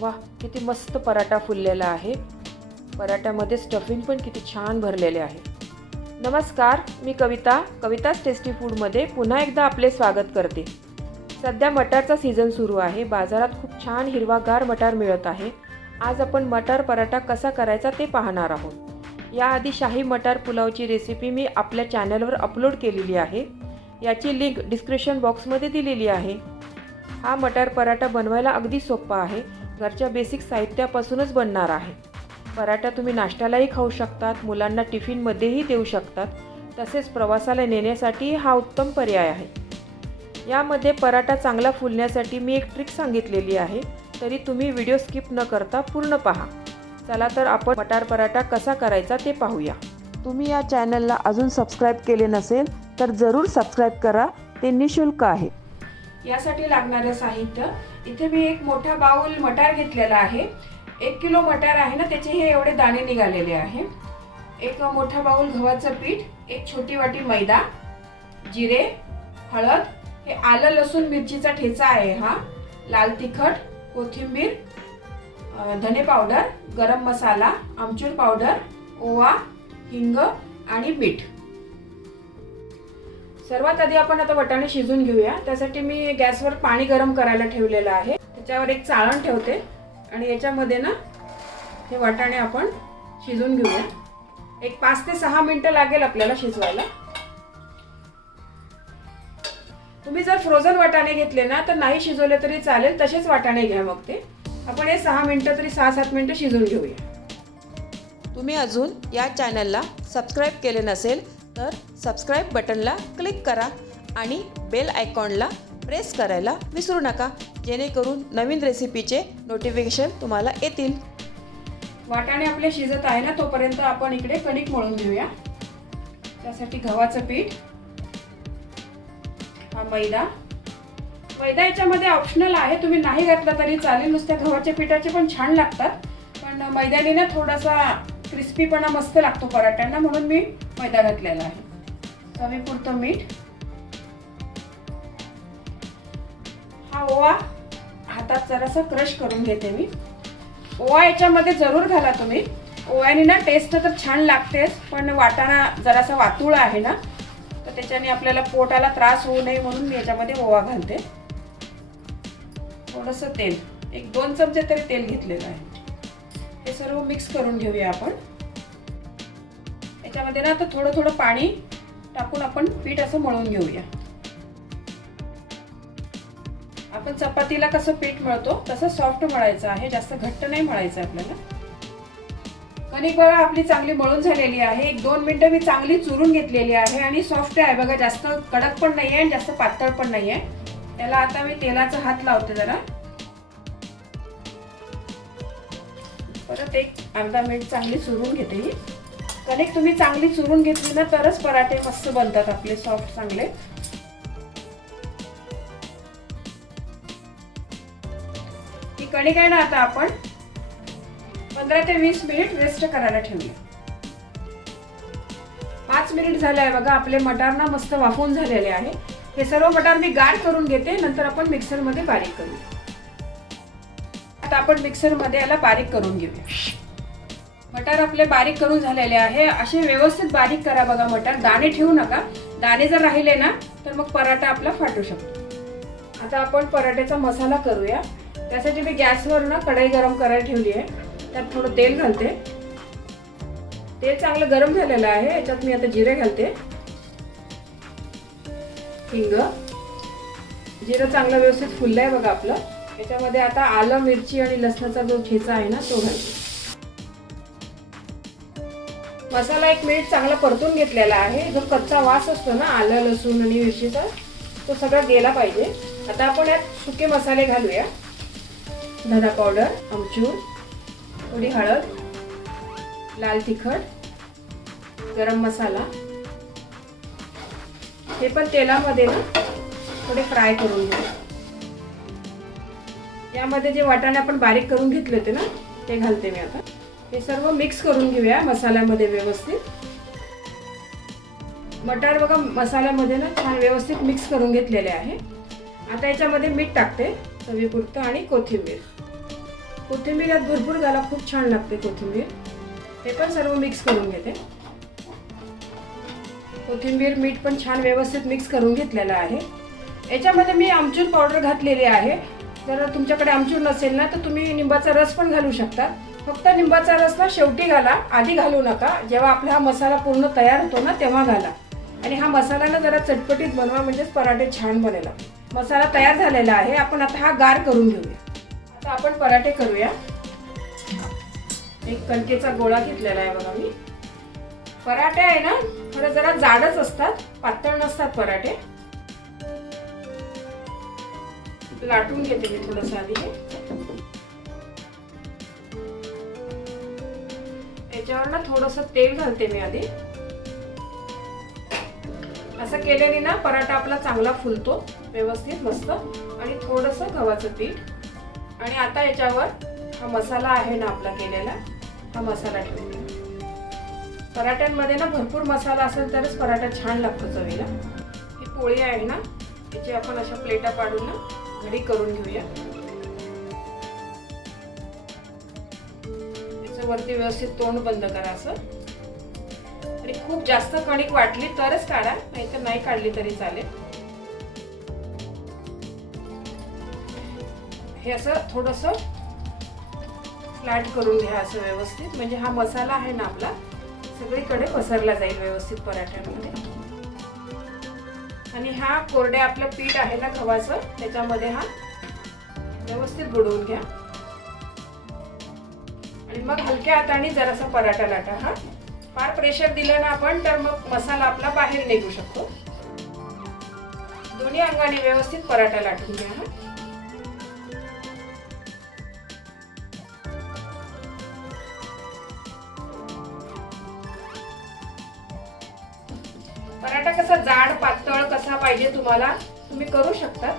वा किती मस्त पराठा फुललेला आहे. पराठ्यामध्ये स्टफिंग पण किती छान भरलेले आहे. नमस्कार मी कविता कविताच टेस्टी फूडमध्ये पुन्हा एकदा आपले स्वागत करते. सध्या मटारचा सीझन सुरू आहे बाजारात खूप छान हिरवागार मटार मिळत आहे. आज आपण मटार पराठा कसा करायचा ते पाहणार आहोत. याआधी शाही मटार पुलावची रेसिपी मी आपल्या चॅनलवर अपलोड केलेली आहे. याची लिंक डिस्क्रिप्शन बॉक्समध्ये दिलेली आहे. हा मटार पराठा बनवायला अगदी सोपा आहे. घरच्या बेसिक साहित्यापासूनच बनणार आहे. पराठा तुम्ही नाश्त्यालाही खाऊ शकतात मुलांना टिफिनमध्येही देऊ शकतात तसेच प्रवासाला नेण्यासाठी हा उत्तम पर्याय आहे. यामध्ये पराठा चांगला फुलण्यासाठी मी एक ट्रिक सांगितलेली आहे तरी तुम्ही व्हिडिओ स्किप न करता पूर्ण पहा. चला तर आपण मटार पराठा कसा करायचा ते पाहूया. तुम्ही या चॅनलला अजून सबस्क्राईब केले नसेल तर जरूर सबस्क्राईब करा ते निशुल्क आहे. यासाठी लागणारं साहित्य इथे मी एक मोठा बाउल मटार घेतलेला आहे. एक किलो मटार आहे ना त्याचे हे एवढे दाणे निघालेले आहे. एक मोठा बाउल गव्हाचं पीठ एक छोटी वाटी मैदा जिरे हळद हे आलं लसूण मिरचीचा ठेचा आहे हा. लाल तिखट कोथिंबीर धने पावडर गरम मसाला आमचूर पावडर ओवा हिंग आणि मीठ. सर्वात आधी आपण आता वटाणे शिजून घेऊया. त्यासाठी मी गॅसवर पाणी गरम करायला ठेवलेलं आहे. त्याच्यावर एक चाळण ठेवते. आणि याच्यामध्ये ना हे वाटाणे आपण शिजून घेऊया. एक पाच ते सहा मिनटं लागेल आपल्याला शिजवायला. तुम्ही जर फ्रोझन वाटाणे घेतले ना तर नाही शिजवले तरी चालेल तसेच वाटाणे घ्या मग ते. आपण हे सहा मिनटं तरी सहा सात मिनिटं शिजून घेऊया. तुम्ही अजून या चॅनलला सबस्क्राईब केले नसेल तर सबस्क्राईब बटनला क्लिक करा आणि बेल आयकॉनला प्रेस करायला विसरू नका. जेणेकरून नवीन रेसिपीचे नोटिफिकेशन तुम्हाला येतील. वाटाणे आपले शिजत आहे ना तोपर्यंत आपण इकडे कणिक मळून घेऊया. त्यासाठी गव्हाचं पीठ हा मैदा. मैदा याच्यामध्ये ऑप्शनल आहे तुम्ही नाही घातला तरी चालेल. नुसत्या गव्हाच्या पिठाचे पण छान लागतात. पण मैद्याने ना थोडासा क्रिस्पीपणा मस्त लागतो पराठ्यांना म्हणून मी मैदा घातलेला आहे. चवीपुरतं मीठ. हा ओवा हातात जरासा क्रश करून घेते मी. ओवा याच्यामध्ये जरूर घाला तुम्ही. ओव्याने ना टेस्ट तर छान लागतेच पण वाटाणा जरासा वातुळ आहे ना तर त्याच्याने आपल्याला पोटाला त्रास होऊ नये म्हणून मी याच्यामध्ये ओवा घालते. थोडंसं तेल. एक दोन चमचे तरी तेल घेतलेलं आहे. हे सर्व मिक्स करून घेऊया आपण. याच्यामध्ये ना आता थोडं थोडं पाणी टाकून आपण पीठ असं मळून घेऊया. आपण चपातीला कसं पीठ मळतो तसं सॉफ्ट मळायचं आहे जास्त घट्ट नाही मळायचं आपल्याला. कणिक बघा आपली चांगली मळून झालेली आहे. एक दोन मिनिटं मी चांगली चुरून घेतलेली आहे आणि सॉफ्ट आहे. बघा जास्त कडक पण नाही आहे आणि जास्त पातळ पण नाही आहे त्याला आता मी तेलाचा हात लावते जरा. परत एक अर्धा मिनिट चांगली चुरून घेते ही. कणिक तुम्ही चांगली चुरून घेतली ना तरच पराठे मस्त बनतात आपले सॉफ्ट चांगले. ही कणिक आहे ना आता आपण पंधरा ते वीस मिनिट रेस्ट करायला ठेवली. पाच मिनिट झाले आहे बघा आपले मटार ना मस्त वाफून झालेले आहे. हे सर्व मटार मी गार करून घेते नंतर आपण मिक्सरमध्ये बारीक करू. आता आपण मिक्सरमध्ये याला बारीक करून घेऊया. मटार आपले बारीक करून झालेले आहे. असे व्यवस्थित बारीक करा बघा मटार. दाणे ठेवू नका. दाणे जर राहिले ना तर मग पराठा आपला फाटू शकतो. आता आपण पराठ्याचा मसाला करूया. त्यासाठी मी गॅसवर ना कढई गरम करायला ठेवली आहे. त्यात थोडं तेल घालते. तेल चांगलं गरम झालेलं आहे. याच्यात मी आता जिरे घालते. हिंग. जिरं चांगलं व्यवस्थित फुललं आहे बघा आपलं. याच्यामध्ये आता आलं मिरची आणि लसणाचा जो ठेचा आहे ना तो घालते. मसाला एक मिनिट चांगला परतून घेतलेला आहे. जो कच्चा वास असतो ना आलं लसूण आणि मिरचीचा तो सगळा गेला पाहिजे. आता आपण यात सुके मसाले घालूया. धना पावडर आमचूर थोडी हळद लाल तिखट गरम मसाला. हे पण तेलामध्ये ना थोडे फ्राय करून घेऊ. यामध्ये जे वाटाणे आपण बारीक करून घेतले होते ना ते घालते मी आता. हे सर्व मिक्स करून घेऊया मसाल्यामध्ये व्यवस्थित. मटार बघा मसाल्यामध्ये ना छान व्यवस्थित मिक्स करून घेतलेले आहे. आता याच्यामध्ये मीठ टाकते चवीपुरतं आणि कोथिंबीर. कोथिंबीर यात भरपूर घाला खूप छान लागते कोथिंबीर. हे पण सर्व मिक्स करून घेते. कोथिंबीर मीठ पण छान व्यवस्थित मिक्स करून घेतलेलं आहे. याच्यामध्ये मी आमचूर पावडर घातलेली आहे. जर तुमच्याकडे आमचूर नसेल ना तर तुम्ही निंबाचा रस पण घालू शकता. फक्त निंबाचा रस ना शेवटी घाला आधी घालू नका. जेव्हा आपला हा मसाला पूर्ण तयार होतो ना तेव्हा घाला. आणि हा मसाला ना जरा चटपटीत बनवा म्हणजेच पराठे छान बनेल. मसाला तयार झालेला आहे. आपण आता हा गार करून घेऊया. आता आपण पराठे करूया. एक कणकेचा गोळा घेतलेला आहे बघा मी. पराठे आहे ना थोडे जरा जाडच असतात. पातळ नसतात पराठे. लाटून घेते मी थोडस आधी याच्यावर ना थोडस तेल घालते मी आधी. असं केल्याने ना पराठा आपला चांगला फुलतो व्यवस्थित मस्त. आणि थोडस गव्हाचं पीठ. आणि आता याच्यावर हा मसाला आहे ना आपला केलेला हा मसाला ठेवूया पराठ्यांमध्ये ना भरपूर मसाला असेल तरच पराठा छान लागतो चवीला. ही पोळी आहे ना याची आपण अशा प्लेटा पाडून ना घडी करून घेऊया. याचं वरती व्यवस्थित तोंड बंद करा असं. आणि खूप जास्त कणिक वाटली तरच काढा नाही तर नाही काढली तरी चालेल. हे असं थोडस फ्लॅट करून घ्या असं व्यवस्थित. म्हणजे हा मसाला आहे ना आपला सगळीकडे पसरला जाईल व्यवस्थित पराठ्यामध्ये. आणि हा कोरडे आपलं पीठ आहे ना गव्हाचं त्याच्यामध्ये हा व्यवस्थित बुडवून घ्या. आणि मग हलक्या हाताने जरासा पराठा लाटा हा. फार प्रेशर दिलं ना आपण तर मग मसाला आपला बाहेर निघू शकतो. दोन्ही अंगाने व्यवस्थित पराठा लाटून घ्या हा. पराठा कसा जाड पातळ कसा पाहिजे तुम्हाला तुम्ही करू शकता.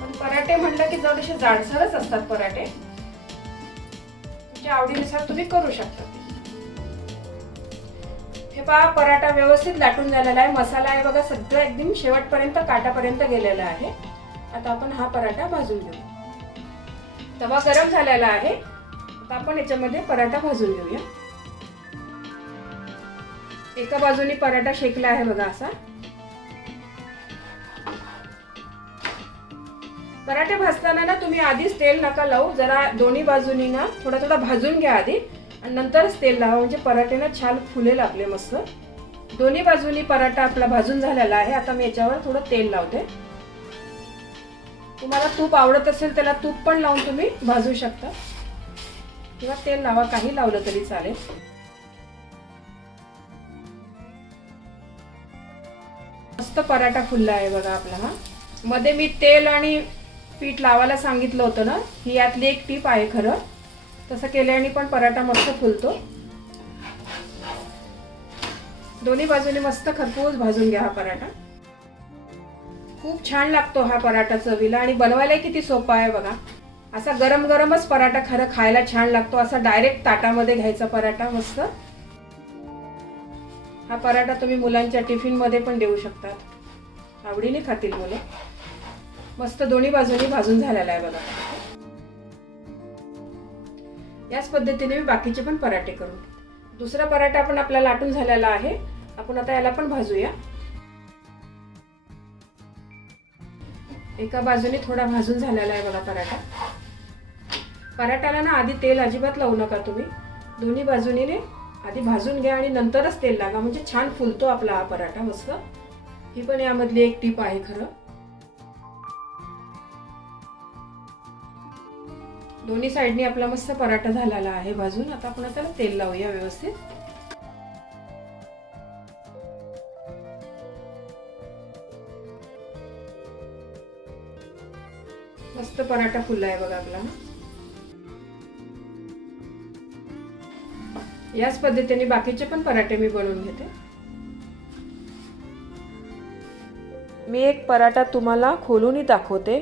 पण पराठे म्हटलं की जवळशे जाडसरच असतात पराठे तुमच्या आवडीनुसार तुम्ही करू शकता. हे पहा पराठा व्यवस्थित लाटून झालेला आहे. मसाला आहे बघा सगळं एकदम शेवटपर्यंत काटापर्यंत गेलेला आहे. आता आपण हा पराठा भाजून घेऊ. तवा गरम झालेला आहे. आता आपण याच्यामध्ये पराठा भाजून घेऊया. एका बाजूने पराठा शेकला आहे बघा असा. पराठे भाजताना ना तुम्ही आधीच तेल नका लावू जरा दोन्ही बाजूनी ना थोडा थोडा भाजून घ्या आधी आणि नंतरच तेल लावा म्हणजे पराठे ना छान फुलेल आपले मस्त. दोन्ही बाजूनी पराठा आपला भाजून झालेला आहे आता मी याच्यावर थोडं तेल लावते. तुम्हाला तूप आवडत असेल त्याला तूप पण लावून तुम्ही भाजू शकता. किंवा तेल लावा काही लावलं तरी चालेल. मस्त पराठा फुलला आहे बघा आपला हा. मध्ये मी तेल आणि पीठ लावायला सांगितलं होतं ना ही यातली एक टीप आहे खरं. तसं केल्याने पण पराठा मस्त फुलतो. दोन्ही बाजूने मस्त खरपूस भाजून घ्या हा पराठा. खूप छान लागतो हा पराठा चवीला आणि बनवायला किती सोपा आहे बघा. असा गरम गरमच पराठा खरं खायला छान लागतो. असा डायरेक्ट ताटामध्ये घ्यायचा पराठा मस्त. हा पराठा तुम्ही मुलांच्या टिफिनमध्ये पण देऊ शकतात. आवडीने खातील मुले. मस्त दोन्ही बाजूनी भाजून झालेला आहे बघा. याच पद्धतीने मी बाकीचे पण पराठे करू. दुसरा पराठा आपण आपला लाटून झालेला आहे. आपण आता याला पण भाजूया. एका बाजूने थोडा भाजून झालेला आहे बघा पराठा. पराठाला ना आधी तेल अजिबात लावू नका तुम्ही. दोन्ही बाजूने आधी भाजून घ्या आणि नंतरच तेल लागा. म्हणजे छान फुलतो आपला हा पराठा मस्त. ही पण यामधली एक टीप आहे खरं. दोन्ही साईडनी आपला मस्त पराठा झालेला आहे भाजून. आता आपण त्याला तेल लावूया व्यवस्थित. मस्त पराठा फुलला आहे बघा आपला. याच पद्धतीने बाकीचे पण पराठे मी बनवून घेते. मी एक पराठा तुम्हाला खोलूनही दाखवते.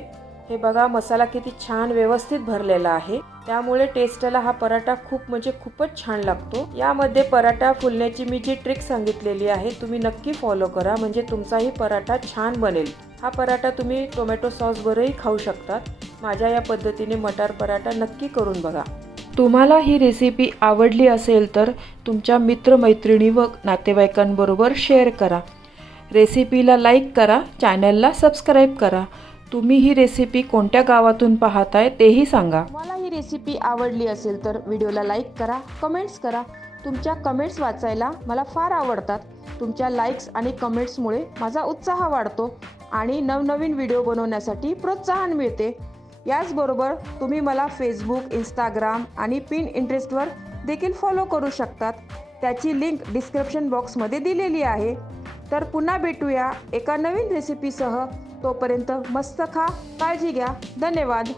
हे बघा मसाला किती छान व्यवस्थित भरलेला आहे. त्यामुळे टेस्टला हा पराठा खूप म्हणजे खूपच छान लागतो. यामध्ये पराठा फुलण्याची मी जी ट्रिक सांगितलेली आहे तुम्ही नक्की फॉलो करा म्हणजे तुमचाही पराठा छान बनेल. हा पराठा तुम्ही टोमॅटो सॉस खाऊ शकतात. माझ्या या पद्धतीने मटार पराठा नक्की करून बघा. तुम्हाला ही रेसिपी आवडली असेल तर तुमच्या मित्रमैत्रिणी व नातेवाईकांबरोबर शेअर करा. रेसिपीला लाईक करा चॅनलला सबस्क्राईब करा. तुम्ही ही रेसिपी कोणत्या गावातून पाहताय तेही सांगा. मला ही रेसिपी आवडली असेल तर व्हिडिओला लाईक करा कमेंट्स करा. तुमच्या कमेंट्स वाचायला मला फार आवडतात. तुमच्या लाईक्स आणि कमेंट्समुळे माझा उत्साह वाढतो आणि नवनवीन व्हिडिओ बनवण्यासाठी प्रोत्साहन मिळते. याचबरोबर तुम्ही मला फेसबुक इंस्टाग्राम आणि पिन इंटरेस्टवर देखील फॉलो करू शकतात. त्याची लिंक डिस्क्रिप्शन बॉक्समध्ये दिलेली आहे. तर पुन्हा भेटूया एका नवीन रेसिपीसह तोपर्यंत मस्त खा काळजी घ्या. धन्यवाद.